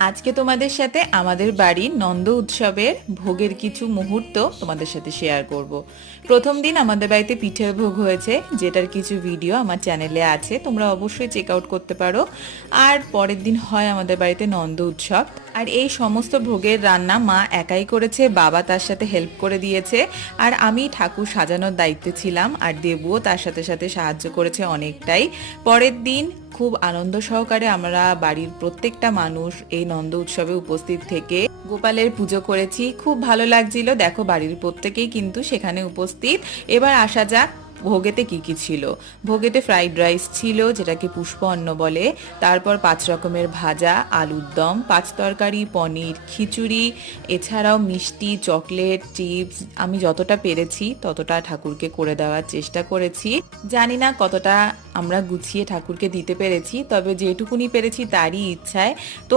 আজকে তোমাদের সাথে আমাদের বাড়ির নন্দ উৎসবের ভোগের কিছু মুহূর্ত তোমাদের সাথে শেয়ার করব। প্রথম দিন আমাদের বাড়িতে পিঠের ভোগ হয়েছে, যেটার কিছু ভিডিও আমার চ্যানেলে আছে, তোমরা অবশ্যই চেক আউট করতে পারো। আর পরের দিন হয় আমাদের বাড়িতে নন্দ উৎসব। আর এই সমস্ত ভোগের রান্না মা একাই করেছে, বাবা তার সাথে হেল্প করে দিয়েছে, আর আমি ঠাকুর সাজানোর দায়িত্বে ছিলাম, আর দেবুও তার সাথে সাথে সাহায্য করেছে অনেকটাই। পরের দিন খুব আনন্দ সহকারে আমরা বাড়ির প্রত্যেকটা মানুষ এই নন্দ উৎসবে উপস্থিত থেকে গোপালের পুজো করেছি। খুব ভালো লাগছিল, দেখো বাড়ির প্রত্যেকেই কিন্তু সেখানে উপস্থিত। এবার আসা যাক ভোগেতে কি কি ছিল। ভোগেতে ফ্রাইড রাইস ছিল, যেটাকে পুষ্প অন্ন বলে, তারপর 5 রকমের ভাজা, আলুর দম, 5 তরকারি, পনির, খিচুড়ি, এছাড়াও মিষ্টি, চকলেট, চিপস। আমি যতটা পেরেছি ততটা ঠাকুরকে করে দেওয়ার চেষ্টা করেছি। জানি না কতটা আমরা গুছিয়ে ঠাকুরকে দিতে পেরেছি, তবে যেটুকুনি পেরেছি তারই ইচ্ছায়। তোমরা